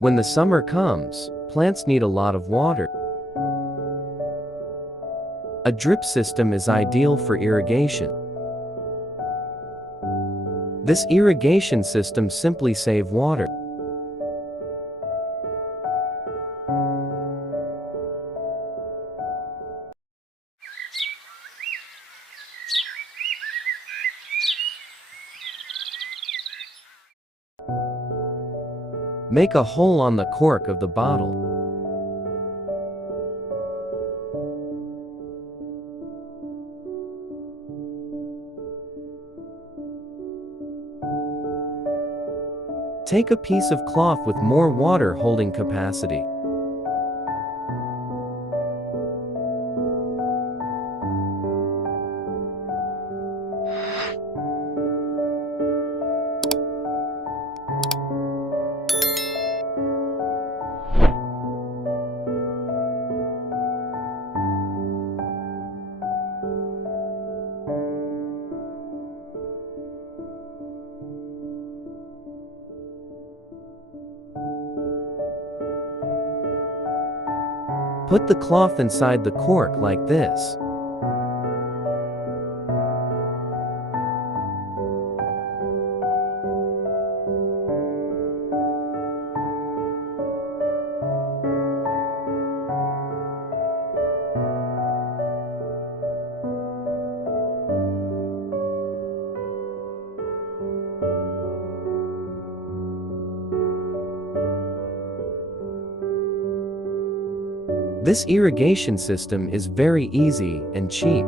When the summer comes, plants need a lot of water. A drip system is ideal for irrigation. This irrigation system simply saves water. Make a hole on the cork of the bottle. Take a piece of cloth with more water holding capacity. Put the cloth inside the cork like this. This irrigation system is very easy and cheap.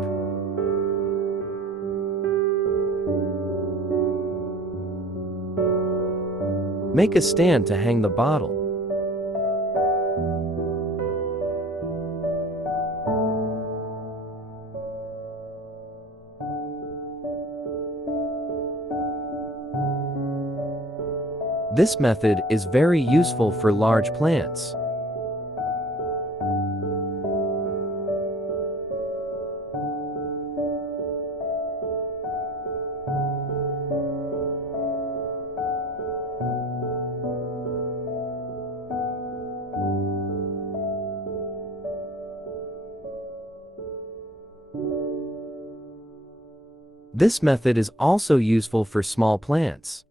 Make a stand to hang the bottle. This method is very useful for large plants. This method is also useful for small plants.